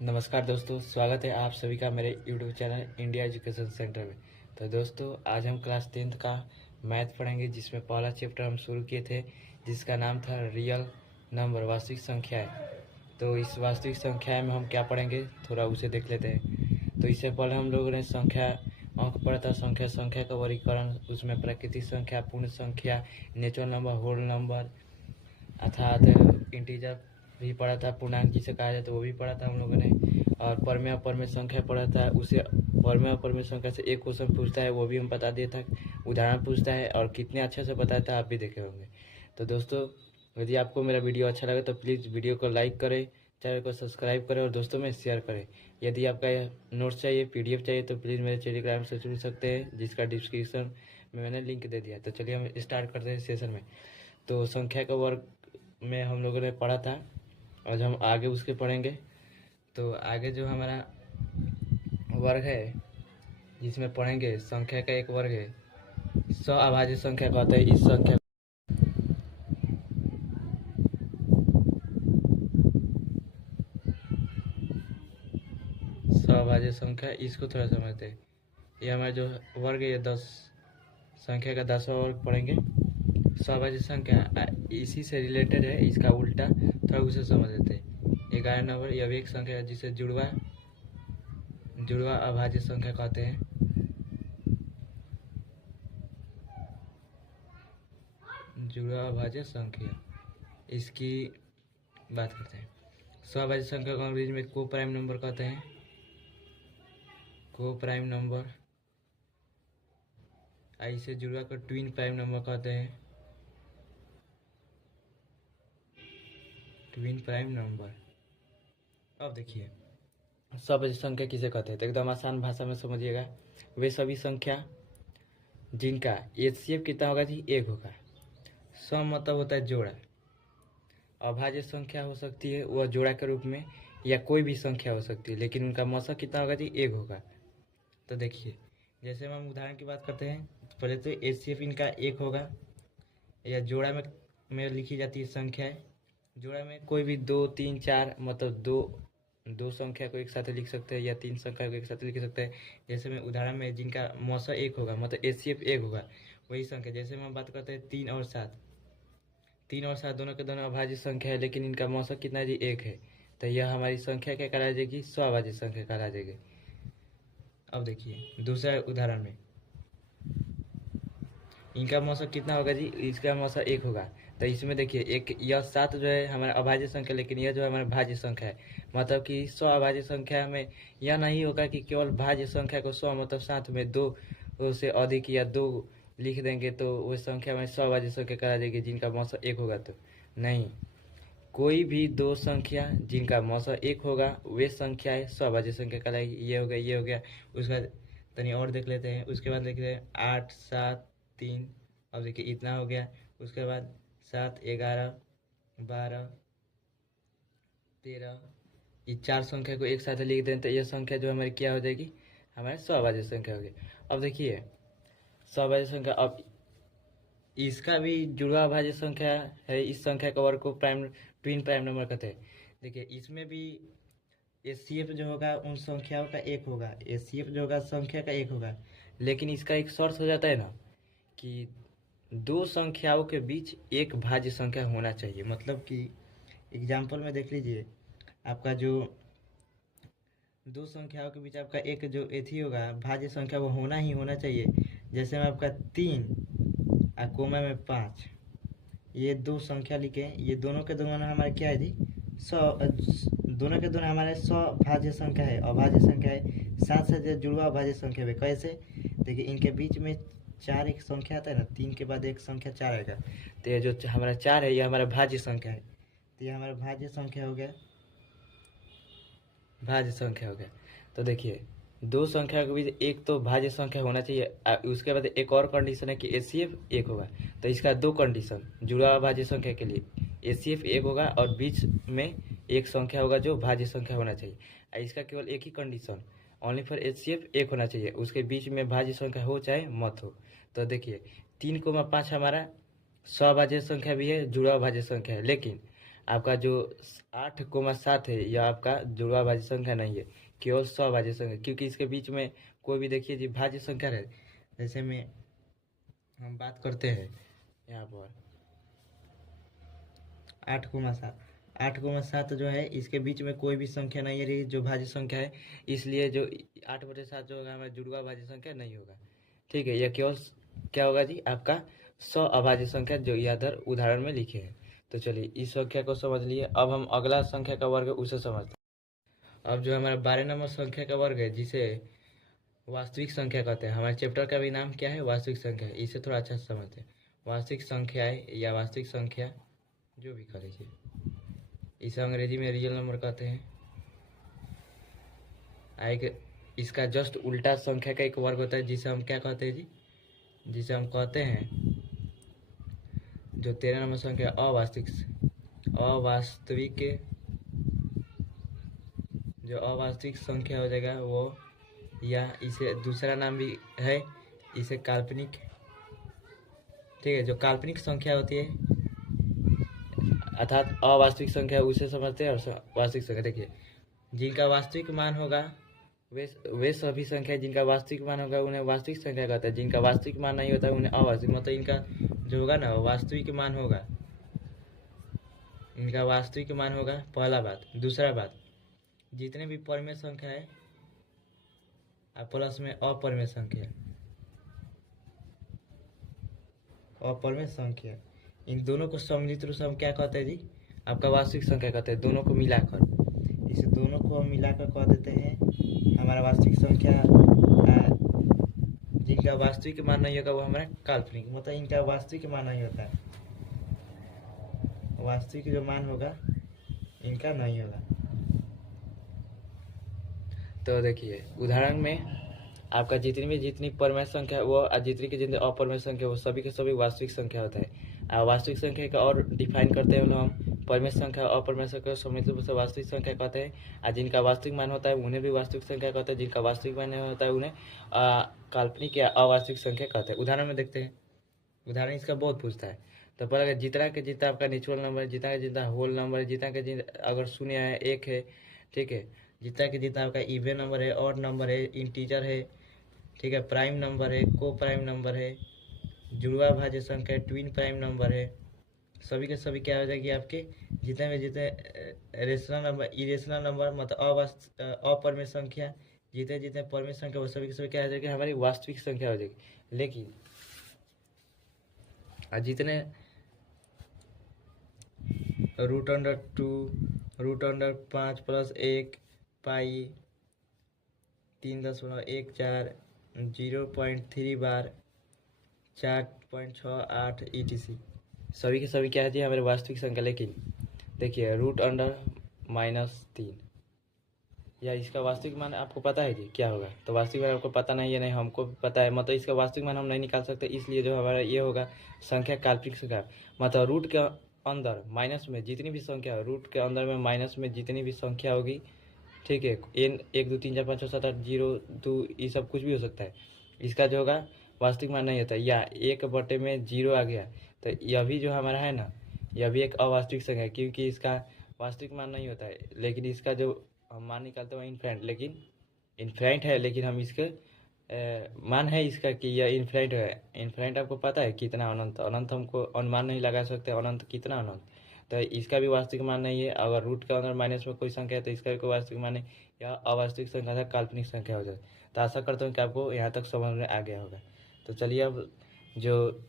नमस्कार दोस्तों, स्वागत है आप सभी का मेरे YouTube channel India education centre में। तो दोस्तों, आज हम क्लास 10th का मैथ पढ़ेंगे, जिसमें पहला चैप्टर हम शुरू किए थे, जिसका नाम था रियल नंबर, वास्तविक संख्याएं। तो इस वास्तविक संख्याएं में हम क्या पढ़ेंगे, थोड़ा उसे देख लेते हैं। तो इससे पहले हम लोगों ने संख्या अंक पढ़ा था, संख्या का वर्गीकरण, उसमें प्राकृतिक संख्या, पूर्ण संख्या, नेचुरल नंबर, होल नंबर अर्थात इंटीजर भी पढ़ा था, पूर्णांक जिसे कहा जाए तो वो भी पढ़ा था हम लोगों ने। और परमेय अपरमेय संख्या पढ़ा था, उसे परमेय अपरमेय संख्या से एक क्वेश्चन पूछता है, वो भी हम बता दिया था, उदाहरण पूछता है, और कितने अच्छे से बताया था आप भी देखे होंगे। तो दोस्तों, यदि आपको मेरा वीडियो अच्छा लगे तो प्लीज़ वीडियो को लाइक करें, चैनल को सब्सक्राइब करें और दोस्तों में शेयर करें। यदि आपका नोट्स चाहिए, PDF चाहिए तो प्लीज़ मेरे टेलीग्राम से जुड़ सकते हैं, जिसका डिस्क्रिप्शन में मैंने लिंक दे दिया। तो चलिए हम स्टार्ट करते हैं सेशन में। तो संख्या का वर्ग में हम लोगों ने पढ़ा था, आज हम आगे उसके पढ़ेंगे। तो आगे जो हमारा वर्ग है, जिसमें पढ़ेंगे संख्या का एक वर्ग है, अभाज्य संख्या कहते हैं इस संख्या। अभाज्य संख्या, इसको थोड़ा समझते हैं। ये हमारा जो वर्ग है, ये 10 संख्या का 10वां वर्ग पढ़ेंगे। अभाज्य संख्या इसी से रिलेटेड है, इसका उल्टा थोड़ा उसे समझ लेते हैं। 11 नंबर, यह भी एक संख्या है जिसे जुड़वा अभाज्य संख्या कहते हैं। जुड़वा अभाज्य संख्या, इसकी बात करते हैं। अभाज्य संख्या को अंग्रेजी में को प्राइम नंबर कहते हैं। को प्राइम नंबर, इसे जुड़वा कर ट्विन प्राइम नंबर कहते हैं। Twin prime number. अब देखिए, अभाज्य संख्या किसे कहते हैं, तो एकदम आसान भाषा में समझिएगा। वे सभी संख्या जिनका HCF कितना होगा जी, 1 होगा। सम मतलब होता है जोड़ा। अभाज्य संख्या हो सकती है वह जोड़ा के रूप में, या कोई भी संख्या हो सकती है, लेकिन उनका मौसा कितना होगा जी, 1 होगा। तो देखिए, जैसे हम उदाहरण की बात करते हैं, पहले तो HCF इनका 1 होगा, या जोड़ा में लिखी जाती है संख्याएं। जोड़ा में कोई भी 2, 3, 4, मतलब दो संख्या को एक साथ लिख सकते हैं, या 3 संख्या को एक साथ लिख सकते हैं। जैसे में उदाहरण में जिनका मौसा 1 होगा, मतलब HCF 1 होगा, वही संख्या। जैसे हम बात करते हैं 3 और 7, 3 और 7 दोनों के दोनों अभाज्य संख्या है, लेकिन इनका मौसा कितना है जी, 1 है। तो यह हमारी संख्या क्या कहला जाएगी, अभाज्य संख्या कहला जाएगी। अब देखिए दूसरा उदाहरण में, इनका मौसा कितना होगा जी, इसका मौसा 1 होगा। तो इसमें देखिए, एक यह 7 जो है हमारा अभाज्य संख्या, लेकिन यह जो है हमारा भाज्य संख्या है। मतलब कि अभाज्य संख्या में यह नहीं होगा कि केवल भाज्य संख्या को मतलब 7 में 2 से अधिक या 2 लिख देंगे तो वो संख्या में अभाज्य संख्या करा जाएगी, जिनका मौसा 1 होगा। तो नहीं, कोई भी 2 संख्या जिनका मौसा 1 होगा, वे संख्याएं अभाज्य संख्या कहलाएगी। ये हो गया, ये हो गया। उसका तनी और देख लेते हैं। उसके बाद देखते हैं 8, 7, 3। अब देखिए इतना हो गया। उसके बाद 7, 11, 12, 13, ये 4 संख्या को एक साथ लिख दें तो यह संख्या जो हमारी क्या हो जाएगी, हमारे अभाज्य संख्या होगी। अब देखिए अभाज्य संख्या, अब इसका भी जुड़वा अभाज्य संख्या है। इस संख्या का वर्ग को ट्विन प्राइम नंबर कहते हैं। देखिए इसमें भी HCF जो होगा उन संख्याओं का 1 होगा। HCF जो होगा संख्या का 1 होगा, लेकिन इसका एक शर्त हो जाता है ना, कि 2 संख्याओं के बीच एक भाज्य संख्या होना चाहिए। मतलब कि एग्जाम्पल में देख लीजिए, आपका जो 2 संख्याओं के बीच आपका एक जो एथी होगा भाज्य संख्या, वो होना ही होना चाहिए। जैसे में आपका 3 और कोमा में 5, ये 2 संख्या लिखे, ये दोनों के दोनों हमारे क्या है जी, दोनों के दोनों हमारे भाज्य संख्या है, अभाज्य संख्या है। साथ साथ जुड़वा अभाज्य संख्या है। कैसे, देखिए इनके बीच में 4 एक संख्या आता है ना, 3 के बाद एक संख्या 4 आएगा। तो ये जो हमारा 4 है, ये हमारा भाज्य संख्या है। तो ये हमारा भाज्य संख्या हो गया, भाज्य संख्या हो गया। तो देखिए 2 संख्या के बीच एक तो भाज्य संख्या होना चाहिए। उसके बाद एक और कंडीशन है कि HCF 1 होगा। तो इसका 2 कंडीशन जुड़ा भाज्य संख्या के लिए, HCF 1 होगा और बीच में एक संख्या होगा जो भाज्य संख्या होना चाहिए। इसका केवल एक ही कंडीशन, ओनली फॉर HCF 1 होना चाहिए, उसके बीच में भाज्य संख्या हो चाहे मत हो। तो देखिए 3, 5 हमारा अभाज्य संख्या भी है, जुड़ा भाज्य संख्या है, लेकिन आपका जो 8,7 है यह आपका जुड़वा भाज्य संख्या नहीं है, केवल सभाज्य संख्या, क्योंकि इसके बीच में कोई भी देखिए जी भाज्य संख्या रहे। जैसे में हम बात करते हैं यहाँ पर 8,7, 8,7 जो है इसके बीच में कोई भी संख्या नहीं है जो भाज्य संख्या है, इसलिए जो 8/7 जो होगा हमारा जुड़वा भाज्य संख्या नहीं होगा। ठीक है, यह केवल क्या होगा जी आपका अभाज्य संख्या जो इधर उदाहरण में लिखे हैं। तो चलिए इस संख्या को समझ लिए, अब हम अगला संख्या का वर्ग है उसे समझते हैं। अब जो हमारा 12 नंबर संख्या का वर्ग है जिसे वास्तविक संख्या कहते हैं, हमारे चैप्टर का भी नाम क्या है, वास्तविक संख्या, इसे थोड़ा अच्छा से समझते हैं। वास्तविक संख्याएं या वास्तविक संख्या जो भी कह लीजिए, इसे अंग्रेजी में रियल नंबर कहते हैं। एक इसका जस्ट उल्टा संख्या का एक वर्ग होता है जिसे हम क्या कहते हैं जी, जिसे हम कहते हैं जो 13 नंबर संख्या अवास्तविक, जो अवास्तविक संख्या हो जाएगा वो, या इसे दूसरा नाम भी है, इसे काल्पनिक। ठीक है, जो काल्पनिक संख्या होती है अर्थात अवास्तविक संख्या उसे समझते हैं, और वास्तविक संख्या देखिए जिनका वास्तविक मान होगा वे सभी संख्या जिनका वास्तविक मान होगा उन्हें वास्तविक संख्या कहते हैं, जिनका वास्तविक मान नहीं होता उन्हें अवास्तविक, मतलब इनका जो होगा ना वास्तविक मान होगा, इनका वास्तविक मान होगा, पहला बात। दूसरा बात, जितने भी परिमेय संख्या है प्लस में अपरिमेय संख्या, इन दोनों को सम्मिलित रूप से हम क्या कहते हैं जी, आपका वास्तविक संख्या कहते हैं, दोनों को मिलाकर। इसे दोनों को हम मिलाकर कह देते हैं हमारा वास्तविक संख्या। जिनका वास्तविक मान नहीं होगा वो हमारा काल्पनिक, मतलब इनका वास्तविक मान नहीं होता है, वास्तविक जो मान होगा इनका नहीं होगा। तो देखिए उदाहरण में आपका जितनी परिमेय संख्या वो जितनी अपरिमेय संख्या वो सभी के सभी वास्तविक संख्या होता है। वास्तविक संख्या का और डिफाइन करते हैं हम परिमेय संख्या अपरिमेय संख्या सम्मिलित रूप से वास्तविक संख्या कहते हैं, और जिनका वास्तविक मान होता है उन्हें भी वास्तविक संख्या कहते हैं, जिनका वास्तविक मान नहीं होता है उन्हें काल्पनिक या अवास्तविक संख्या कहते हैं। उदाहरण में देखते हैं, उदाहरण इसका बहुत पूछता है। तो पहले जितना के जितना आपका नेचुरल नंबर है, जितना के जितना होल नंबर है, जितना के जितना अगर शून्य है एक है, ठीक है, जितना के जितना आपका इवन नंबर है, ऑड नंबर है, इंटीजर है, ठीक है, प्राइम नंबर है, को प्राइम नंबर है, जुड़वा भाज्य संख्या है, ट्विन प्राइम नंबर है, सभी के सभी क्या हो जाएगी आपके जितने में जितने रेशनल नंबर, इरेशनल नंबर मतलब अपरिमेय संख्या, जितने जितने परिमेय संख्या वो सभी के सभी क्या हो जाएगी हमारी वास्तविक संख्या हो जाएगी। लेकिन जितने √2, √5 + 1 पाई 3.14, 0.3 बार, 4.68 etc. सभी के सभी क्या है जी हमारे वास्तविक संख्या। लेकिन देखिए √-3 या इसका वास्तविक मान आपको पता है जी क्या होगा, तो वास्तविक मान आपको पता नहीं है, नहीं हमको पता है, मतलब इसका वास्तविक मान हम नहीं निकाल सकते, इसलिए जो हमारा ये होगा संख्या काल्पनिक संख्या, मतलब रूट के अंदर माइनस में जितनी भी संख्या, रूट के अंदर में माइनस में जितनी भी संख्या होगी, ठीक है, n 1 2 3 4 5 6 7 8 0 2 ये सब कुछ भी हो सकता है, इसका जो होगा वास्तविक मान नहीं होता, या 1/0 आ गया तो यह भी जो हमारा है ना यह भी एक अवास्तविक संख्या है, क्योंकि इसका वास्तविक मान नहीं होता है, लेकिन इसका जो हम मान निकालते हैं इनफाइनाइट, लेकिन इनफाइनाइट है, लेकिन हम इसके मान है इसका कि यह इनफाइनाइट है। इनफाइनाइट आपको पता है कितना अनंत, अनंत हमको अनुमान नहीं लगा सकते, अनंत कितना अनंत, तो इसका भी वास्तविक मान नहीं है। अगर रूट के अंदर माइनस में कोई संख्या है तो इसका भी कोई वास्तविक मान नहीं, यह अवास्तविक संख्या था, काल्पनिक संख्या हो जाए। तो आशा करता हूँ कि आपको यहाँ तक समझ में आ गया होगा। तो चलिए अब जो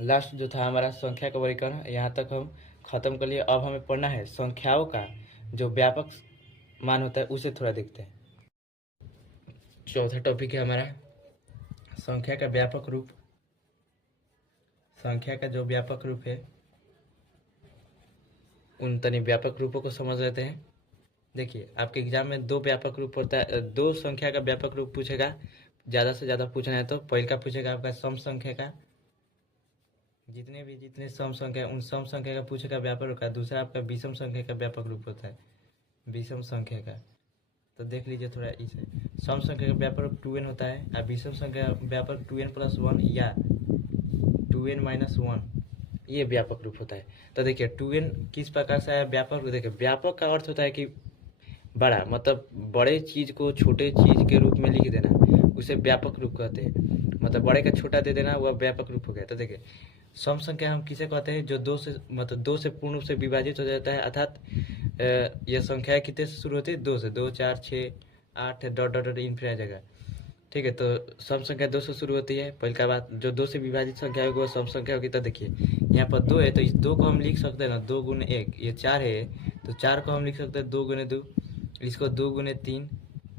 लास्ट जो था हमारा संख्या का वर्गीकरण यहाँ तक हम खत्म कर लिए। अब हमें पढ़ना है संख्याओं का जो व्यापक मान होता है उसे थोड़ा देखते हैं। चौथा टॉपिक है हमारा संख्या का व्यापक रूप। संख्या का जो व्यापक रूप है उन तनी व्यापक रूपों को समझ लेते हैं। देखिए आपके एग्जाम में 2 व्यापक रूप होता है, 2 संख्या का व्यापक रूप पूछेगा, ज़्यादा से ज़्यादा पूछना है तो पहला पूछेगा आपका सम संख्या का, जितने सम संख्या उन सम संख्या का पूछेगा व्यापक रूप का। दूसरा आपका विषम संख्या का व्यापक रूप होता है, विषम संख्या का। तो देख लीजिए थोड़ा इसे, सम संख्या का व्यापक रूप 2n होता है और विषम संख्या व्यापक 2n + 1 या 2n - 1, ये व्यापक रूप होता है। तो देखिए 2n किस प्रकार से है व्यापक रूप। देखिए व्यापक का अर्थ होता है कि बड़ा, मतलब बड़े चीज़ को छोटे चीज़ के रूप में लिख देना, उसे व्यापक रूप कहते हैं। मतलब बड़े का छोटा दे देना, वह व्यापक रूप हो गया। तो देखिए सम संख्या हम किसे कहते हैं, जो दो से मतलब दो से पूर्ण रूप से विभाजित हो जाता है, अर्थात यह संख्या कितने से शुरू होती है, दो से, 2 4 6 8 डॉट डॉट डॉट इन्फिनिटी आ जाएगा। ठीक है, तो सम संख्या दो से शुरू होती है। पहली का बात, जो दो से विभाजित संख्या होगी वो सम संख्या होगी। तो देखिए यहाँ पर दो है, तो इस दो को हम लिख सकते हैं ना, 2 गुने 1, ये 4 है, तो 4 को हम लिख सकते हैं 2 गुने 2, इसको 2 गुने 3,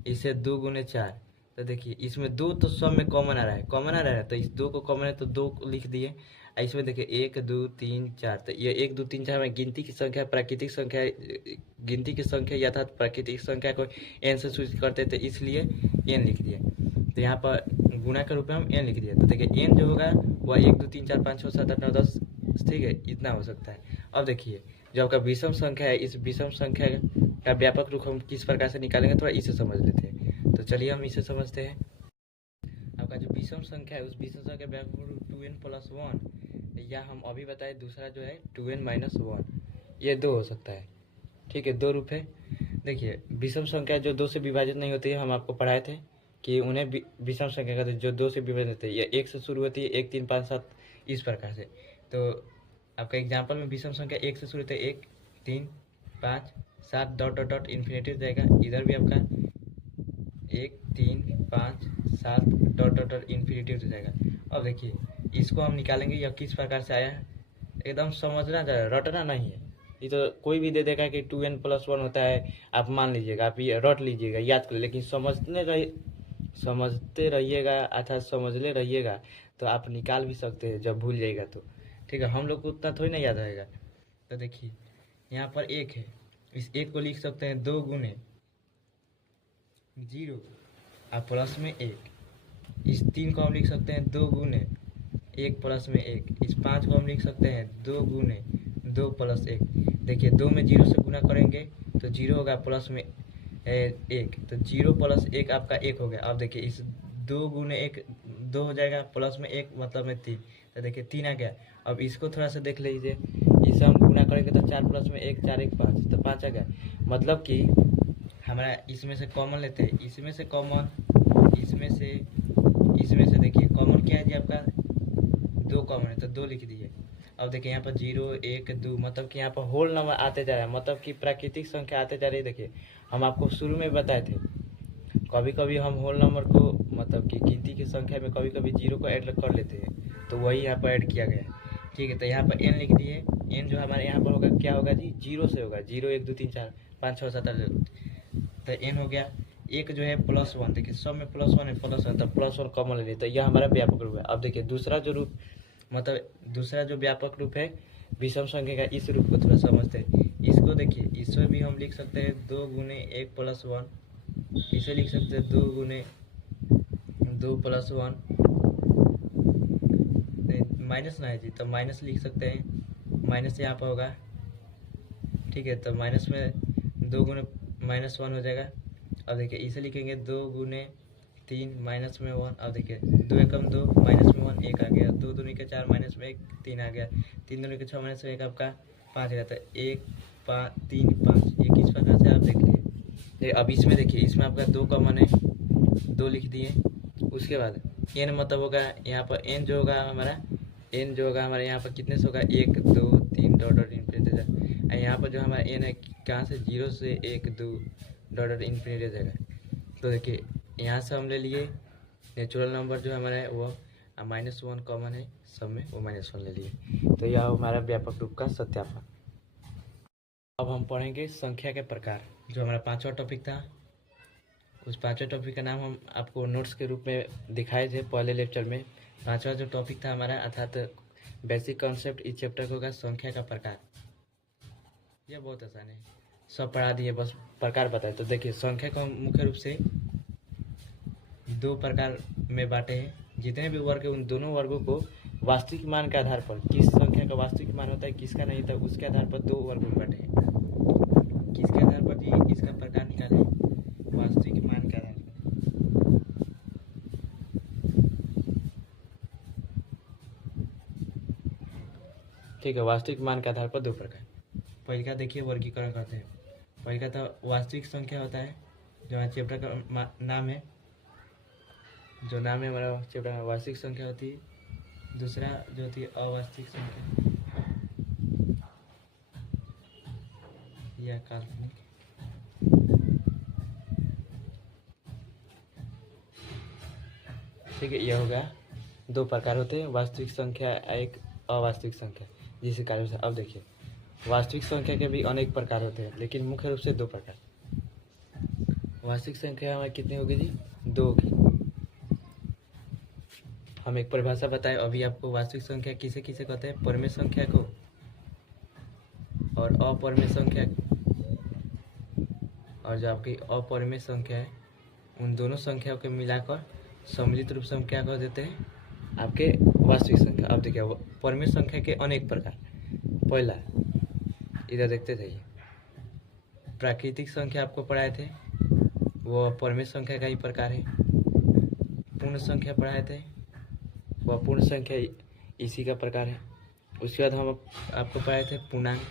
इसे 2 गुने 4। तो देखिए इसमें दो तो सब में कॉमन आ रहा है, कॉमन आ रहा है, तो इस दो को कॉमन है तो दो को लिख दिए। इसमें देखिए 1 2 3 4, तो ये 1 2 3 4 में गिनती की संख्या, प्राकृतिक संख्या, गिनती की संख्या या प्राकृतिक संख्या को एन से सूचित करते हैं, तो इसलिए एन लिख दिए। तो यहाँ पर गुणा के रूप में हम एन लिख दिया। तो देखिए एन जो होगा वह 1 2 3 4 5 6 7 8 9 10, ठीक है, इतना हो सकता है। अब देखिए जो आपका विषम संख्या है, इस विषम संख्या का व्यापक रूप हम किस प्रकार से निकालेंगे, थोड़ा इसे समझ लेते हैं। तो चलिए हम इसे समझते हैं। आपका जो विषम संख्या है, उस विषम संख्या का व्यापक रूप 2n + 1, या हम अभी बताए दूसरा जो है 2n - 1, ये दो हो सकता है। ठीक है, दो रूप है। देखिए विषम संख्या जो दो से विभाजित नहीं होती है, हम आपको पढ़ाए थे कि उन्हें विषम संख्या कहते हैं, जो दो से विभाजित होती है। यह 1 से शुरू होती है, 1 3 5 7 इस प्रकार से। तो आपका एग्जाम्पल में विषम संख्या 1 से शुरू होती है, 1 3 5 7 डॉट डॉट डॉट इन्फिनिटी जाएगा। इधर भी आपका 1 3 5 7 डॉट डॉट डॉट इन्फिनिटी हो जाएगा। अब देखिए इसको हम निकालेंगे, यह किस प्रकार से आया है, एकदम समझना चाहिए, रटना नहीं है। ये तो कोई भी दे देगा कि 2n + 1 होता है, आप मान लीजिएगा, आप ये रट लीजिएगा, याद कर, लेकिन समझते रहिएगा अर्थात समझले रहिएगा, तो आप निकाल भी सकते हैं जब भूल जाएगा तो। ठीक है, हम लोग को उतना थोड़ी ना याद रहेगा। तो देखिए यहाँ पर 1 है, इस 1 को लिख सकते हैं 2 गुने 0 और प्लस में 1। इस 3 को हम लिख सकते हैं 2 गुने 1 प्लस में 1। इस 5 को हम लिख सकते हैं 2 गुने 2 प्लस 1। देखिए 2 में 0 से गुना करेंगे तो 0 होगा, प्लस में 1, तो 0 प्लस 1 आपका 1 हो गया। अब देखिए इस 2 गुने 1 2 हो जाएगा, प्लस में 1 मतलब में 3, तो देखिए 3 आ गया। अब इसको थोड़ा सा देख लीजिए, इसे हम गुना करेंगे तो 4 प्लस में 1 4 1 5, तो 5 आ गया। मतलब कि हमारा इसमें से कॉमन लेते हैं, इसमें से कॉमन, इसमें से देखिए कॉमन क्या है जी आपका, 2 कॉमन है तो 2 लिख दिए। अब देखिए यहाँ पर 0 1 2, मतलब कि यहाँ पर होल नंबर आते जा रहा है, मतलब कि प्राकृतिक संख्या आते जा रही है। देखिए हम आपको शुरू में बताए थे, कभी कभी हम होल नंबर को, मतलब कि गिनती की संख्या में कभी कभी 0 को ऐड कर लेते हैं, तो वही यहाँ पर ऐड किया गया है। ठीक है, तो यहाँ पर n लिख दिए। n जो हमारे यहाँ पर होगा क्या होगा जी, 0 से होगा, 0 1 2 3 4 5 6 7 8, तो n हो गया। एक जो है +1, देखिए सब में +1 है, +1, तो +1 कॉमन ले लिए, तो यह हमारा व्यापक रूप है। अब देखिए दूसरा जो रूप, मतलब दूसरा जो व्यापक रूप है विषम संख्या का, इस रूप को थोड़ा समझते हैं। इसको देखिए, इसमें भी हम लिख सकते हैं 2 गुने 1 + 1, इसे लिख सकते हैं 2 गुने 2 + 1, माइनस ना है जी, तो माइनस लिख सकते हैं, माइनस यहाँ पर होगा। ठीक है, तो माइनस में 2 गुने -1 हो जाएगा। अब देखिए इसे लिखेंगे 2 गुने 3 माइनस में 1। अब देखिए 2 एकम 2 माइनस में 1 1 आ गया, 2 दूनी के 4 माइनस में 1 3 आ गया, 3 दूनी के 6 माइनस में 1 आपका 5 आ जाता है, 1 5 3 5। ये किस प्रकार से आप देख लीजिए। अब इसमें देखिए, इसमें आपका 2 कॉमन है, 2 लिख दिए। उसके बाद n मतलब होगा यहाँ पर n जो होगा हमारा, n जो होगा हमारे यहाँ पर कितने से होगा, 1 2 3 डॉट डॉट इन्फिनिटी। यहाँ पर जो हमारा n है कहाँ से, 0 से 1 2 डॉट डॉट इन्फिनिटी जाएगा। तो देखिए यहाँ से हम ले लिए नेचुरल नंबर जो हमारा है वो -1 कॉमन है, सब में वो -1 ले लिए। तो यह हमारा व्यापक रूप का सत्यापन। अब हम पढ़ेंगे संख्या के प्रकार, जो हमारा 5वां टॉपिक था। उस 5वें टॉपिक का नाम हम आपको नोट्स के रूप में दिखाए थे पहले लेक्चर में। 5वां जो टॉपिक था हमारा, अर्थात बेसिक कॉन्सेप्ट इस चैप्टर का होगा संख्या का प्रकार। यह बहुत आसान है, सब पढ़ा दिए, बस प्रकार बताए। तो देखिए संख्या को हम मुख्य रूप से 2 प्रकार में बांटे हैं। जितने भी वर्ग है उन दोनों वर्गों को वास्तविक मान के आधार पर, किस संख्या का वास्तविक मान होता है किसका नहीं होता, उसके आधार पर 2 वर्गों में बांटे हैं। किसके आधार पर जी इसका प्रकार निकाले, वास्तविक मान के आधार पर। ठीक है। वास्तविक मान के आधार पर दो प्रकार। पहले का देखिए वर्गीकरण करते हैं। पहले का तो वास्तविक संख्या होता है, जो हमारे चैप्टर का नाम है, जो नाम है हमारा चैप्टर में, वास्तविक संख्या होती है। दूसरा जो होती है अवास्तविक संख्या या काल्पनिक। ठीक है, यह होगा। दो प्रकार होते हैं, वास्तविक संख्या एक अवास्तविक संख्या, जिसके कारण से अब देखिए वास्तविक संख्या के भी अनेक प्रकार होते हैं, लेकिन मुख्य रूप से दो प्रकार। वास्तविक संख्या हमारी कितनी होगी जी? दो होगी। हम एक परिभाषा बताएं अभी आपको। वास्तविक संख्या किसे किसे कहते हैं? परिमेय संख्या को और अपरिमेय संख्या, और जो आपकी अपरिमेय संख्या है उन दोनों संख्याओं के मिलाकर सम्मिलित रूप से हम क्या कह देते हैं? आपके वास्तविक संख्या। अब देखिए परिमेय संख्या के अनेक प्रकार। पहला इधर देखते थे, प्राकृतिक संख्या आपको पढ़ाए थे, वो परिमेय संख्या का ही प्रकार है। पूर्ण संख्या पढ़ाए थे, वह पूर्ण संख्या इसी का प्रकार है। उसके बाद हम आपको पढ़ाए थे पूर्णांक।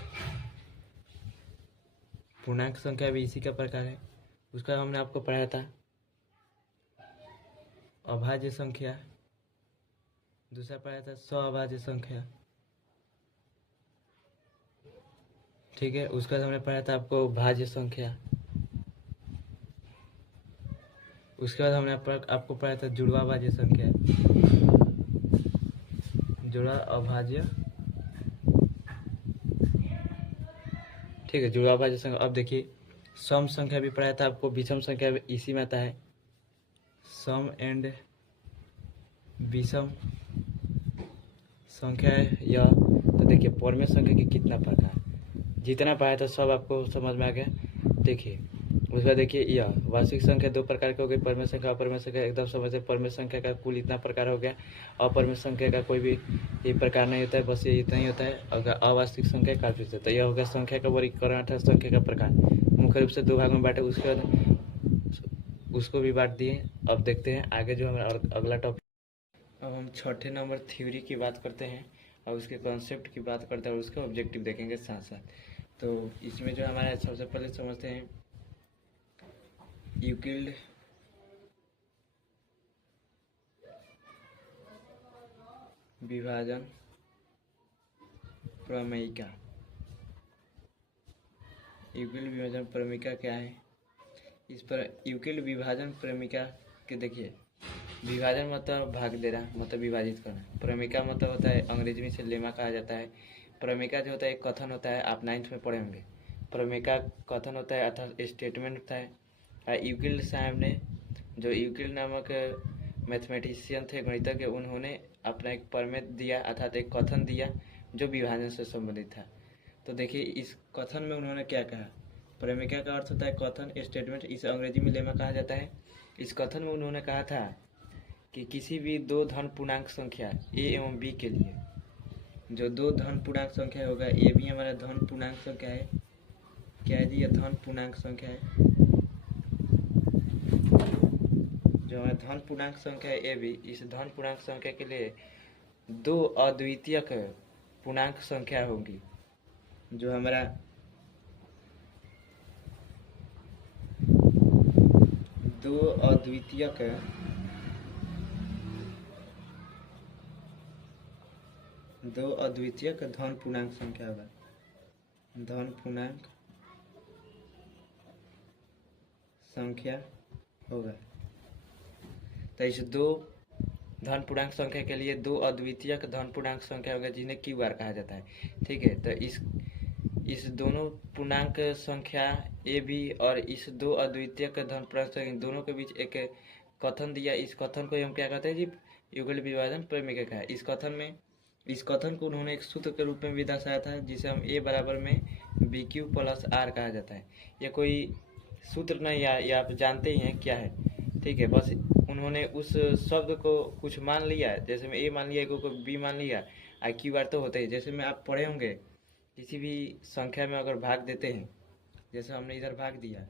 पूर्णांक संख्या भी इसी का प्रकार है। उसका हमने आपको पढ़ाया था अभाज्य संख्या। दूसरा पढ़ाया था सअभाज्य संख्या। ठीक है, उसका हमने पढ़ाया था आपको भाज्य संख्या। उसके बाद हमने आपको पढ़ाया था जुड़वा भाज्य संख्या, जुड़ा अभाज्य। ठीक है, जुड़वा भाज्य संख्या। अब देखिए सम संख्या भी पढ़ाया था आपको, विषम संख्या इसी में आता है, सम एंड विषम संख्या है यह। तो देखिए परिमेय संख्या के कितना प्रकार, जितना पढ़ाया था सब आपको समझ में आ गया। देखिए उसके बाद देखिए यह वास्तविक संख्या दो प्रकार की हो गई, परिमेय संख्या अपरिमेय संख्या। एकदम समझते, परिमेय संख्या का कुल इतना प्रकार हो गया, अपरिमेय संख्या का कोई भी ये प्रकार नहीं होता है, बस ये इतना ही होता है। अगर अवास्तविक संख्या काल्पनिक, तो यह हो गया संख्या का वर्गीकरण अर्थात संख्या का प्रकार। मुख्य रूप से दो भाग में बांटे, उसके बाद उसको भी बांट दिए। अब देखते हैं आगे जो हमारा अगला टॉपिक। अब हम छठे नंबर थ्योरी की बात करते हैं और उसके कॉन्सेप्ट की बात करते हैं और उसका ऑब्जेक्टिव देखेंगे साथ साथ। तो इसमें जो हमारा सबसे पहले समझते हैं यूक्लिड विभाजन प्रमेयिका। यूक्लिड विभाजन प्रमेयिका क्या है? इस पर यूक्लिड विभाजन प्रमेयिका के देखिए, विभाजन मतलब भाग देना, मतलब विभाजित करना। प्रमेयिका मतलब होता है, अंग्रेजी में से लेमा कहा जाता है। प्रमेयिका जो होता है एक कथन होता है, आप 9th में पढ़े होंगे। प्रमेयिका कथन होता है अर्थात स्टेटमेंट होता है। यूक्लिड साहब ने, जो यूक्लिड नामक मैथमेटिशियन थे, गणितज्ञ, उन्होंने अपना एक प्रमेय दिया अर्थात एक कथन दिया जो विभाजन से संबंधित था। तो देखिए इस कथन में उन्होंने क्या कहा। प्रमेयिका का अर्थ होता है कथन, स्टेटमेंट, इसे अंग्रेजी में लेमा कहा जाता है। इस कथन में उन्होंने कहा था कि किसी भी दो धन पूर्णांक संख्या ए एवं बी के लिए, जो दो धन पूर्णांक संख्या होगा, ए भी हमारा धन पूर्णांक संख्या है। क्या है जी? यह धन पूर्णांक संख्या है। जो हमारा धन पूर्णांक संख्या है ए भी, इस धन पूर्णांक संख्या के लिए दो अद्वितीयक पूर्णांक संख्या होगी। जो हमारा दो अद्वितीयक धन पूर्णांक संख्या होगा, धन पूर्णांक संख्या होगा। तो इस दो धन पूर्णांक संख्या के लिए दो अद्वितीयक धन पूर्णांक संख्या होगा, जिन्हें क्यू बार कहा जाता है। ठीक है, तो इस दोनों पूर्णांक संख्या ए बी और इस दो अद्वितीयक धन पूर्णांक संख्या, दोनों के बीच एक कथन दिया। इस कथन को हम क्या कहते हैं जी? युगल विभाजन प्रमेय का है। इस कथन को उन्होंने एक सूत्र के रूप में भी दर्शाया था, जिसे हम ए बराबर में बी क्यू प्लस आर कहा जाता है। यह कोई सूत्र नहीं है, ये आप जानते ही हैं क्या है। ठीक है, बस उन्होंने उस शब्द को कुछ मान लिया, जैसे में ए मान लिया, को बी मान लिया, आई क्यू आर तो होता ही। जैसे में आप पढ़े होंगे किसी भी संख्या में अगर भाग देते हैं, जैसे हमने इधर भाग दिया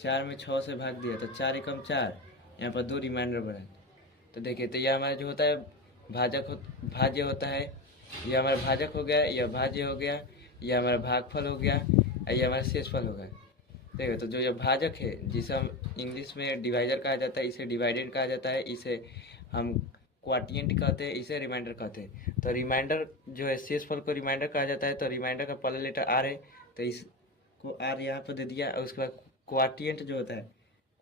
4 में 6 से भाग दिया, तो 4 एकम 4, यहाँ पर 2 रिमाइंडर बना। तो देखिए, तो यह हमारा जो होता है भाज्य होता है यह हमारा भाजक हो गया, यह भाज्य हो गया, यह हमारा भागफल हो गया, और यह हमारा शेषफल हो गया। देखो तो जो यह भाजक है जिसे हम इंग्लिश में डिवाइजर कहा जाता है, इसे डिवाइडेंड कहा जाता है, इसे हम क्वाटिएंट कहते हैं, इसे रिमाइंडर कहते हैं। तो रिमाइंडर जो है शेषफल को रिमाइंडर कहा जाता है। तो रिमाइंडर का पहला लेटर आर है, तो इसको आर यहाँ पर दे दिया। और उसके बाद क्वाटिएंट जो होता है,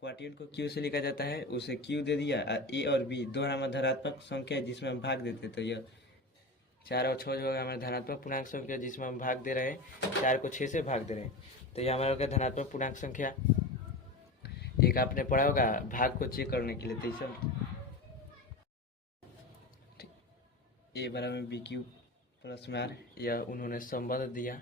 क्वाटिएंट को क्यू से लिखा जाता है, उसे क्यू दे दिया। ए और बी दो हमारा धनात्मक संख्या है जिसमें हम भाग देते हैं। तो यह 4 और 6 जो है हमारा धनात्मक पूर्णांक संख्या जिसमें हम भाग दे रहे हैं, 4 को 6 से भाग दे रहे हैं। तो यह हमारा हो गया धनात्मक पूर्णांक संख्या। एक आपने पढ़ा होगा भाग को चेक करने के लिए, तो सब ए बराबर बी क्यू प्लस में आर, यह उन्होंने संबंध दिया।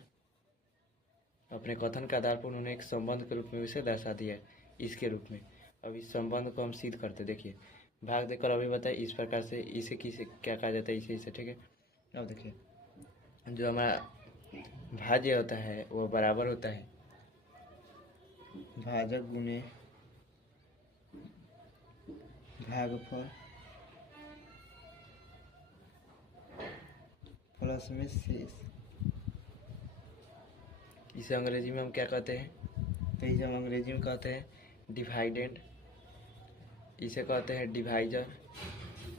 अपने कथन के आधार पर उन्होंने एक संबंध के रूप में इसे दर्शा दिया इसके रूप में। अब इस संबंध को हम सिद्ध करते। देखिए भाग देकर अभी बताए इस प्रकार से, इसे किसे क्या कहा जाता है, इसे ठीक है। अब देखिए जो हमारा भाज्य होता है वो बराबर होता है भाजक गुने भागफल प्लस में शेष। इसे अंग्रेजी में हम क्या कहते हैं, तो इसे हम अंग्रेजी में कहते हैं डिवाइडेंड, इसे कहते हैं डिवाइजर,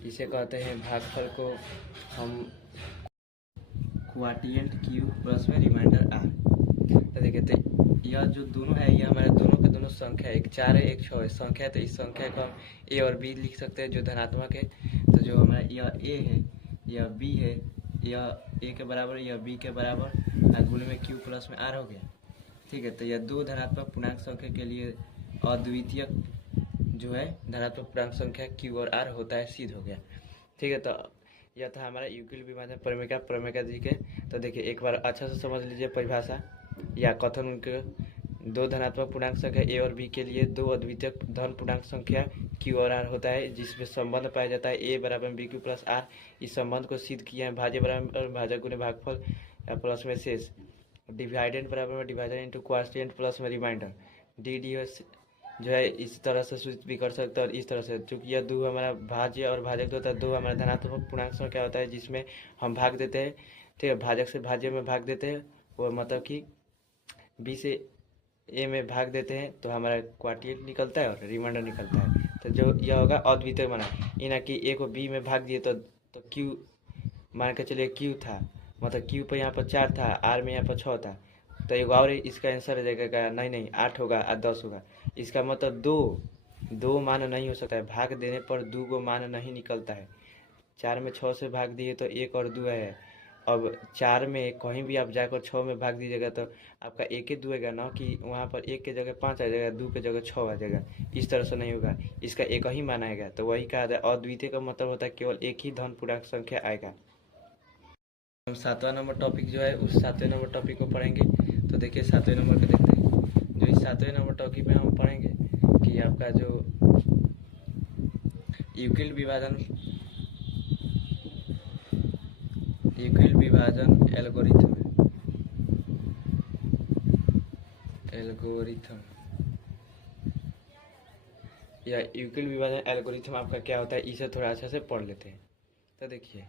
इसे कहते हैं भागफल को हम क्वाटिएंट क्यू प्लस में रिमाइंडर आर। तो देखिए तो यह जो दोनों है यह हमारे दोनों के दोनों संख्या है, एक 4 है एक 6 है संख्या है। तो इस संख्या को हम ए और बी लिख सकते हैं जो धनात्मक है। तो जो हमारा यह ए है, यह बी है, यह ए के बराबर, यह बी के बराबर, गुणे में क्यू प्लस में आर हो गया। ठीक है, तो यह दो धनात्मक पूर्णांक संख्या के लिए अद्वितीय जो है धनात्मक पूर्णांक संख्या क्यू और आर होता है, सिद्ध हो गया। ठीक है, तो यह था हमारा यूक्लिड विभाजन प्रमेय जी के। तो देखिए एक बार अच्छा से समझ लीजिए परिभाषा या कथन उनके। दो धनात्मक पूर्णांक संख्या ए और बी के लिए दो अद्वितीय धन पूर्णांक संख्या क्यू और आर होता है जिसमें संबंध पाया जाता है ए बराबर बी क्यू प्लस आर। इस संबंध को सिद्ध किया है भाज्य बराबर भाजक गुने भागफल या प्लस में शेष, डिवाइडेंड बराबर में डिवाइडर इंटू क्वाटिएंट प्लस में रिमाइंडर, डी डी जो है इस तरह से सूचित भी कर सकते हैं। और इस तरह से चूंकि यह दो हमारा भाज्य और भाजक जो होता है दो हमारा धनात्मक पूर्णांक संख्या होता है जिसमें हम भाग देते हैं। ठीक है, भाजक से भाज्य में भाग देते हैं, वो मतलब कि बी से ए में भाग देते हैं तो हमारा क्वाटिएंट निकलता है और रिमाइंडर निकलता है। तो जो यह होगा अद्वितीय बना, इना कि ए को बी में भाग दिए तो क्यू मान के चलिए क्यू था, मतलब क्यू पे यहाँ पर 4 था, आर में यहाँ पर 6 था। तो एक और इसका आंसर हो जाएगा नहीं 8 होगा और 10 होगा। इसका मतलब दो मान नहीं हो सकता है, भाग देने पर 2 को मान नहीं निकलता है। 4 में 6 से भाग दिए तो 1 और 2 है। अब 4 में कहीं भी आप जाकर 6 में भाग दीजिएगा तो आपका 1 ही 2 आएगा ना, कि वहाँ पर 1 के जगह 5 आ जाएगा, 2 के जगह 6 आ जाएगा। इस तरह से नहीं होगा, इसका एक ही मान आएगा। तो वही कहा जाए अद्वितीय का मतलब होता है केवल एक ही धन पूर्णांक संख्या आएगा। हम 7वां नंबर टॉपिक जो है उस 7वें नंबर टॉपिक को पढ़ेंगे। तो देखिए 7वें नंबर को देखते हैं। जो इस 7वें नंबर टॉपिक में हम पढ़ेंगे कि आपका जो यूक्लिड विभाजन एल्गोरिथम या यूक्लिड विभाजन एल्गोरिथम आपका क्या होता है, इसे थोड़ा अच्छा से पढ़ लेते हैं। तो देखिए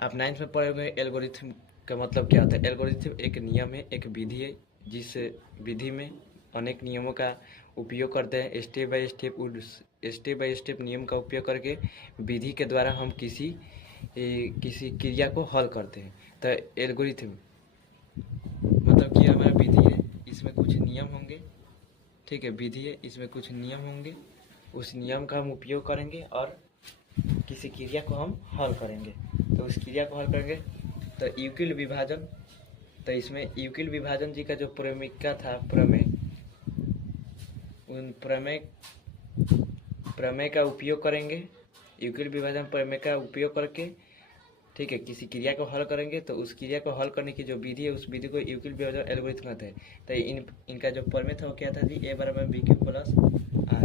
आप 9th में पढ़े हुए एल्गोरिथम का मतलब क्या होता है। एल्गोरिथम एक नियम है, एक विधि है, जिस विधि में अनेक नियमों का उपयोग करते हैं। स्टेप बाय स्टेप नियम का उपयोग करके विधि के द्वारा हम किसी क्रिया को हल करते हैं। तो एल्गोरिथम मतलब कि हमारा विधि है, इसमें कुछ नियम होंगे। ठीक है, विधि है, इसमें कुछ नियम होंगे, उस नियम का हम उपयोग करेंगे और किसी क्रिया को हम हल करेंगे। तो उस क्रिया को हल करेंगे तो यूक्लिड विभाजन, तो इसमें यूक्लिड विभाजन जी का जो प्रमेयिका था उन प्रमेय का उपयोग करेंगे। यूक्लिड विभाजन प्रमेय का उपयोग करके ठीक है किसी क्रिया को हल करेंगे। तो उस क्रिया को हल करने की जो विधि है उस विधि को यूक्लिड विभाजन एल्गोरिथम कहते हैं। तो इनका जो प्रमेय था वो क्या था जी, ए बराबर बी क्यू प्लस आर।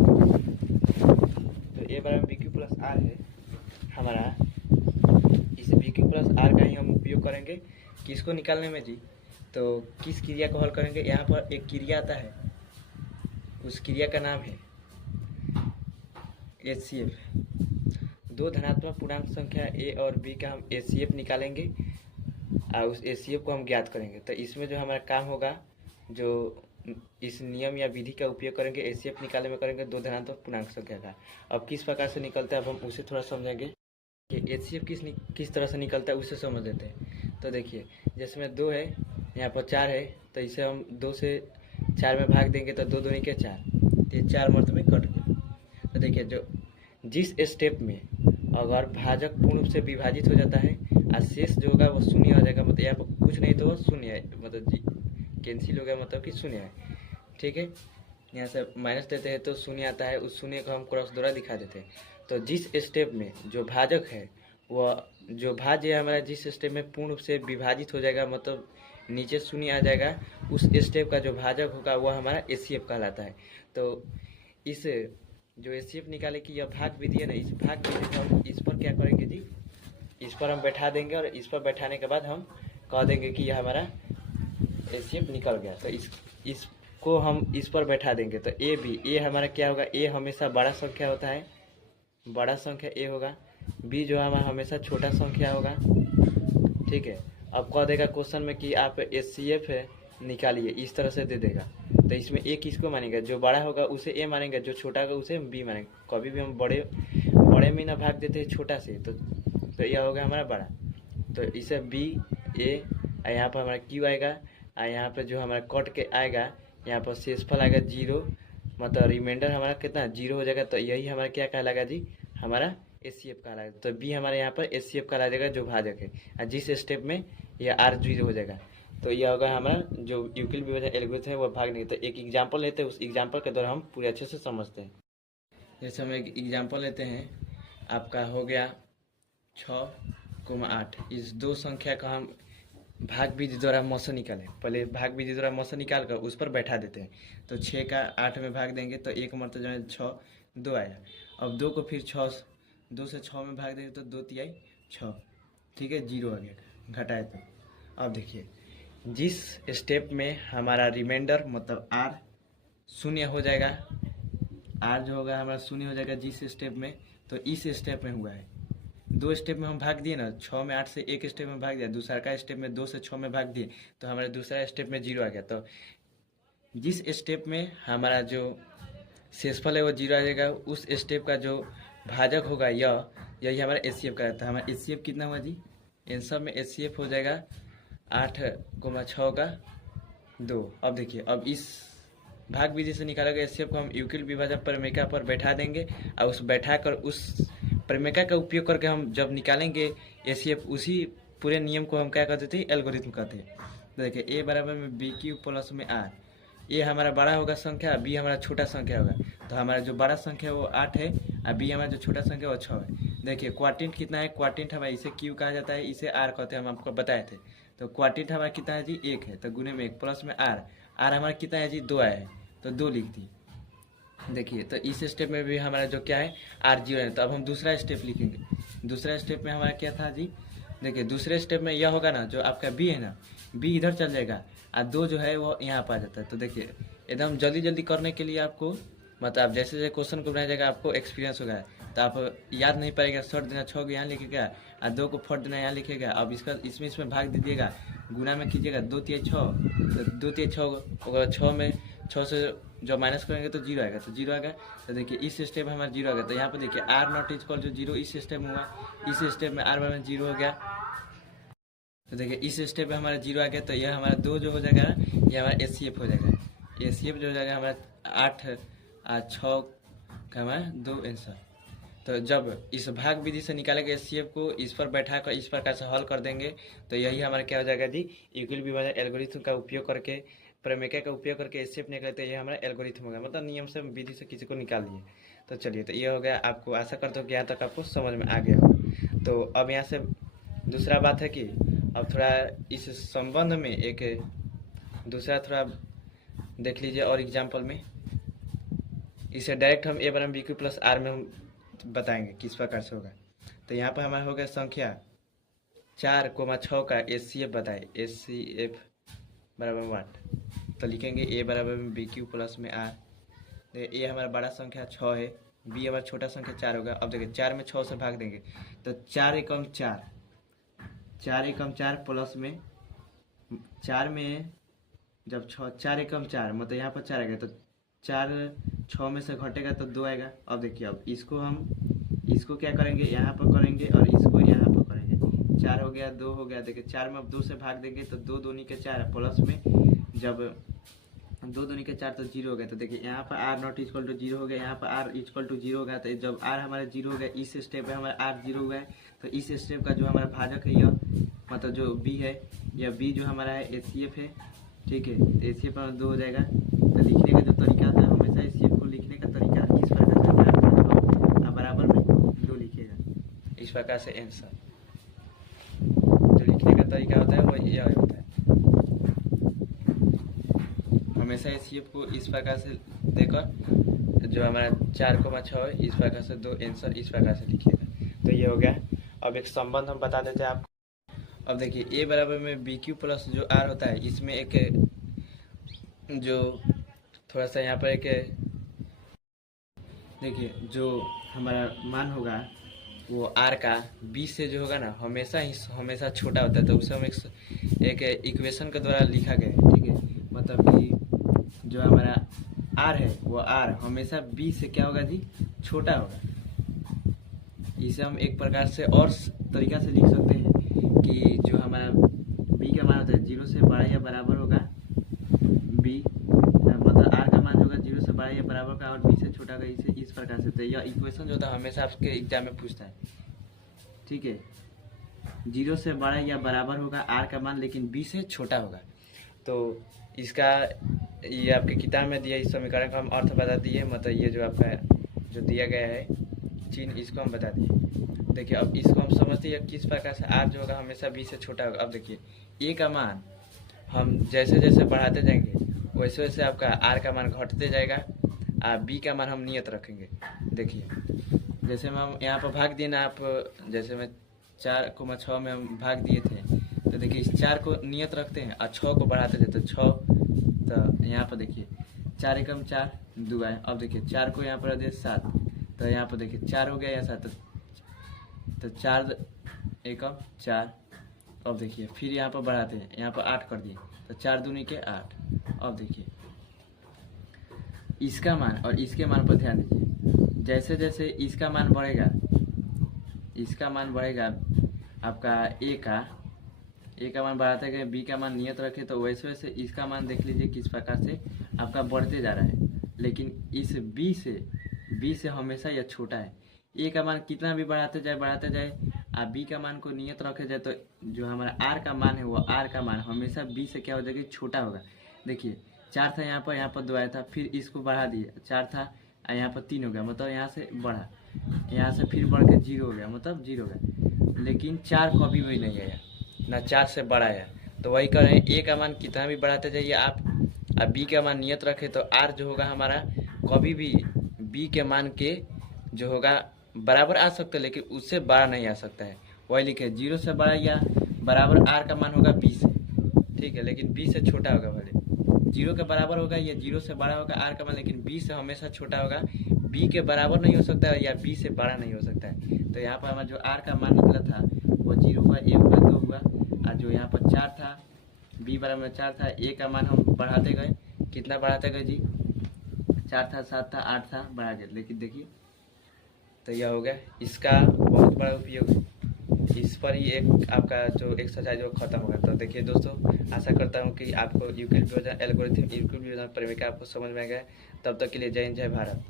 तो ए बराबर बी क्यू प्लस आर है हमारा, इस बी क्यू प्लस आर का ही हम उपयोग करेंगे किसको निकालने में जी, तो किस क्रिया को हल करेंगे। यहाँ पर एक क्रिया आता है, उस क्रिया का नाम है HCF। दो धनात्मक पूर्णांक संख्या ए और बी का हम एचसीएफ निकालेंगे और उस एचसीएफ को हम ज्ञात करेंगे। तो इसमें जो हमारा काम होगा, जो इस नियम या विधि का उपयोग करेंगे एचसीएफ निकालने में करेंगे दो धनात्मक पूर्णांक संख्या का। अब किस प्रकार से निकलता है अब हम उसे थोड़ा समझेंगे कि एचसीएफ किस तरह से निकलता है, उसे समझ लेते हैं। तो देखिए, जैसे में 2 है, यहाँ पर 4 है, तो इसे हम 2 से 4 में भाग देंगे तो 2 दूनी के 4, ये 4 मर्द में कट गया। तो देखिए, जो जिस स्टेप में अगर भाजक पूर्ण रूप से विभाजित हो जाता है और शेष जो होगा वो शून्य हो जाएगा, मतलब यहाँ पर कुछ नहीं तो वो शून्य है, मतलब जी कैंसिल हो गया, मतलब कि शून्य है। ठीक है, यहाँ से माइनस देते हैं तो शून्य आता है, उस शून्य को हम क्रॉस द्वारा दिखा देते हैं। तो जिस स्टेप में जो भाजक है वह जो भाज्य है हमारा, जिस स्टेप में पूर्ण रूप से विभाजित हो जाएगा, मतलब नीचे शून्य आ जाएगा, उस स्टेप का जो भाजक होगा वह हमारा एचसीएफ कहलाता है। तो इस जो एचसीएफ निकाले की यह भाग विधि है ना, इस भाग विधि को हम इस पर क्या करेंगे जी, इस पर हम बैठा देंगे और इस पर बैठाने के बाद हम कह देंगे कि यह हमारा एचसीएफ निकल गया। तो इसको हम इस पर बैठा देंगे तो ए बी, ए हमारा क्या होगा, ए हमेशा बड़ा संख्या होता है, बड़ा संख्या ए होगा, बी जो हमारा हमेशा छोटा संख्या होगा। ठीक है, अब कह देगा क्वेश्चन में कि आप एचसीएफ निकालिए, इस तरह से दे देगा। तो इसमें ए किसको मानेगा, जो बड़ा होगा उसे ए मानेंगे, जो छोटा होगा उसे बी मानेंगे। कभी भी हम बड़े में ना भाग देते हैं छोटा से, तो यह होगा हमारा बड़ा, तो इसे बी ए, यहाँ पर हमारा क्यू आएगा, और यहाँ पर जो हमारा कट के आएगा, यहाँ पर शेषफल आएगा 0, मतलब रिमाइंडर हमारा कितना 0 हो जाएगा। तो यही हमारा क्या कहलाएगा जी, हमारा एचसीएफ कहलाएगा। तो बी हमारे यहाँ पर एचसीएफ कहला जाएगा जो भाजक है, और जिस स्टेप में यह आर 0 हो जाएगा। तो यह होगा हमारा जो यूक्लिड विभाजन एल्गोरिथम है वह भाग नहीं। तो एक एग्जाम्पल लेते हैं, उस एग्जाम्पल के द्वारा हम पूरे अच्छे से समझते हैं। जैसे हम एक एग्जाम्पल लेते हैं, आपका हो गया 6,8, इस दो संख्या का हम भाग विधि द्वारा मौसा निकालें। पहले भाग विधि द्वारा मौसा निकाल कर उस पर बैठा देते हैं। तो 6 का 8 में भाग देंगे तो एक मरतबा जो है 6 2 आया। अब 2 को फिर 2 से 6 में भाग देंगे तो 2 तिहाई 6, ठीक है, 0 आ गया, घटाए तो। अब देखिए, जिस स्टेप में हमारा रिमाइंडर मतलब आर शून्य हो जाएगा, आर जो होगा हमारा शून्य हो जाएगा जिस स्टेप में, तो इस स्टेप में हुआ है। 2 स्टेप में हम भाग दिए ना, 6 में 8 से एक स्टेप में भाग दिया, दूसरा का स्टेप में 2 से 6 में भाग दिए, तो हमारे दूसरा स्टेप में 0 आ गया। तो जिस स्टेप में हमारा जो शेषफल है वो 0 आ जाएगा, उस स्टेप का जो भाजक होगा यही हमारा एचसीएफ का रहता है। हमारा एचसीएफ कितना हुआ जी, इन सब में एचसीएफ हो जाएगा 8,6 का 2। अब देखिए, अब इस भाग विधि से निकाला गया एचसीएफ को हम यूक्लिड विभाजक परिमेय पर बैठा देंगे, और उस बैठा कर उस परिमेय का उपयोग करके हम जब निकालेंगे एचसीएफ, उसी पूरे नियम को हम क्या कहते थे, एल्गोरिथम कहते हैं। तो देखिए, ए बराबर में बी क्यू प्लस में आर, ए हमारा बड़ा होगा संख्या, बी हमारा छोटा संख्या होगा। तो हमारा जो बड़ा संख्या है वो 8 है, और बी हमारा जो छोटा संख्या वो 6 है। देखिए क्वार्टिंट कितना है, क्वार्टिंट हमारा इसे क्यू कहा जाता है, इसे आर कहते हैं, हम आपको बताए थे। तो क्वार्टिंट हमारा कितना है जी, 1 है, तो गुने में 1 प्लस में आर, आर हमारा कितना है जी, 2 आया है, तो 2 लिख दी। देखिए, तो इस स्टेप में भी हमारा जो क्या है आर 0 है। तो अब हम दूसरा स्टेप लिखेंगे। दूसरा स्टेप में हमारा क्या था जी, देखिए दूसरे स्टेप में यह होगा ना, जो आपका बी है ना, बी इधर चल जाएगा और 2 जो है वो यहाँ पर आ जाता है। तो देखिए, एकदम जल्दी जल्दी करने के लिए आपको, मतलब जैसे जैसे क्वेश्चन को बनाया जाएगा आपको एक्सपीरियंस होगा, तो आप याद नहीं पाएगा, शॉर्ट देना 6 को यहाँ लिखेगा और 2 को फट देना यहाँ लिखेगा। अब इसमें भाग दीजिएगा, गुना में कीजिएगा, 2 तिहाई 6, तो 2 तिहाई 6, 6 में 6 से जब माइनस करेंगे तो 0 आएगा, तो 0 आ गया। तो देखिए इस स्टेप में हमारा 0 आ गया। तो यहाँ पे देखिए R naught is equal to 0 इस स्टेप में हुआ, इस स्टेप में आर बराबर 0 हो गया। तो देखिए इस स्टेप में हमारा 0 आ गया, तो यह हमारा 2 जो हो जाएगा, यह हमारा एचसीएफ हो जाएगा। एचसीएफ जो हो जाएगा हमारा 8 और 6 का हमारा 2 आंसर। तो जब इस भाग विधि से निकालेंगे एचसीएफ को, इस पर बैठा कर इस प्रकार से हल कर देंगे, तो यही हमारा क्या हो जाएगा जी, यूक्लिड विभाजन एल्गोरिथम का उपयोग करके, प्रमेय का उपयोग करके एचसीएफ निकलते हैं, ये हमारा एल्गोरिथम होगा, मतलब नियम से विधि से किसी को निकाल दिए। तो चलिए, तो ये हो गया। आपको आशा करता हूँ कि यहाँ तक आपको समझ में आ गया हो। तो अब यहाँ से दूसरा बात है कि अब थोड़ा इस संबंध में एक दूसरा थोड़ा देख लीजिए और एग्जाम्पल में, इसे डायरेक्ट हम ए बराबर बी क्यू प्लस आर में हम बताएंगे किस प्रकार से होगा। तो यहाँ पर हमारा हो गया संख्या 4,6 का एचसीएफ बताए, एचसीएफ बराबर 1। तो लिखेंगे ए बराबर में बी क्यू प्लस में आर। ए हमारा बड़ा संख्या 6 है, बी हमारा छोटा संख्या 4 होगा। अब देखिए 4 में 6 से भाग देंगे तो 4 एकम 4, 4 एकम 4 प्लस में 4 में जब 4 एकम 4 मतलब यहाँ पर 4 आएगा तो 4 6 में से घटेगा तो 2 आएगा। अब देखिए अब इसको क्या करेंगे, यहाँ पर करेंगे और इसको यहाँ पर करेंगे। 4 हो गया, 2 हो गया। देखिए 4 में अब 2 से भाग देंगे तो 2 दूनी के 4 प्लस में जब 2 दूनी के 4 तो 0 हो गया। तो देखिए यहाँ पर r नॉट इक्वल टू 0 हो गया, यहाँ पर r इक्वल टू 0 हो गया। तो जब r हमारा 0 हो गया, इस स्टेप में हमारा r 0 हुआ है तो इस स्टेप का जो हमारा भाजक है यह मतलब जो b है, यह b जो हमारा है HCF है, ठीक है। तो HCF में 2 हो जाएगा। तो लिखने का जो तरीका था हमेशा HCF को लिखने का तरीका इस प्रकार से 4 5 6 बराबर में 2 लिखिएगा, इस प्रकार से आंसर जो लिखने का तरीका होता है वो यह होता है। हमेशा HCF को इस प्रकार से देकर जो हमारा 4,6 है इस प्रकार से 2 आंसर इस प्रकार से लिखिएगा। तो ये हो गया। अब एक संबंध हम बता देते हैं आपको। अब देखिए a बराबर में बी क्यू प्लस जो r होता है, इसमें एक जो थोड़ा सा यहाँ पर एक देखिए जो हमारा मान होगा वो r का b से जो होगा ना हमेशा छोटा होता है। तो उसे हम एक इक्वेशन के द्वारा लिखा गया है, ठीक है। मतलब कि जो हमारा r है वो r हमेशा b से क्या होगा जी, छोटा होगा। इसे हम एक प्रकार से और तरीका से लिख सकते हैं कि जो हमारा b का मान होता है 0 से बड़ा या बराबर होगा b, मतलब r का मान होगा 0 से बड़ा या बराबर का और b से छोटा होगा, इसे इस प्रकार से। तो यह इक्वेशन जो होता है हमेशा आपके एग्जाम में पूछता है, ठीक है। 0 से बड़ा या बराबर होगा r का मान लेकिन b से छोटा होगा। तो इसका ये आपके किताब में दिया इस समीकरण का हम अर्थ बता दिए, मतलब ये जो आपका जो दिया गया है चिन्ह इसको हम बता दिए। देखिए अब इसको हम समझते हैं किस प्रकार से r जो होगा हमेशा b से छोटा होगा। अब देखिए a का मान हम जैसे जैसे बढ़ाते जाएंगे वैसे वैसे आपका r का मान घटते जाएगा और b का मान हम नियत रखेंगे। देखिए जैसे हम यहाँ पर भाग दिए ना, आप जैसे मैं 4,6 में हम भाग दिए थे तो देखिए इस 4 को नियत रखते हैं और 6 को बढ़ाते जाते तो 6, तो यहाँ पर देखिए 4 एकम 4 2 आए। अब देखिए 4 को यहाँ पर दे 7, तो यहाँ पर देखिए 4 हो गया या 7, तो 4 एकम 4। अब देखिए फिर यहाँ पर बढ़ाते हैं, यहाँ पर 8 कर दिए तो 4 दूनी के 8। अब देखिए इसका मान और इसके मान पर ध्यान दीजिए, जैसे जैसे इसका मान बढ़ेगा आपका a का मान बढ़ाते गए, b का मान नियत रखे तो वैसे वैसे इसका मान देख लीजिए किस प्रकार से आपका बढ़ते जा रहा है। लेकिन इस b से हमेशा यह छोटा है। a का मान कितना भी बढ़ाते जाए और b का मान को नियत रखे जाए तो जो हमारा r का मान है वो r का मान हमेशा b से क्या हो जाएगा, छोटा होगा। देखिए 4 था यहाँ पर 2 आया था, फिर इसको बढ़ा दिए 4 था यहाँ पर 3 हो गया, मतलब यहाँ से बढ़ा, यहाँ से फिर बढ़ के 0 हो गया, मतलब 0 हो गया। लेकिन 4 कभी भी नहीं आया ना 4 से बड़ा आया। तो वही कर रहे हैं, a का मान कितना भी बढ़ाते जाइए आप और b का मान नियत रखे तो r जो होगा हमारा कभी भी b के मान के जो होगा बराबर आ सकता है लेकिन उससे बड़ा नहीं आ सकता है। वही लिखे 0 से बड़ा या बराबर r का मान होगा b से, ठीक है, लेकिन b से छोटा होगा। भले 0 के बराबर होगा या 0 से बड़ा होगा r का मान, लेकिन b से हमेशा छोटा होगा। b के बराबर नहीं हो सकता है या b से बड़ा नहीं हो सकता है। तो यहाँ पर हमारा जो r का मान निकला था वो 0 हुआ, 1 हुआ, 2 हुआ, और जो यहाँ पर 4 था b बराबर में 4 था, a का मान हम बढ़ाते गए, कितना बढ़ाते गए जी, 4 था, 7 था, 8 था, बढ़ा गया। लेकिन देखिए तो यह हो गया, इसका बहुत बड़ा उपयोग है। इस पर ही एक आपका जो एक्सरसाइज वो खत्म होगा। तो देखिए दोस्तों, आशा करता हूँ कि आपको यूक्लिड एल्गोरिथम प्रेमिका आपको समझ में आ गया। तब तक के लिए जय हिंद, जय भारत।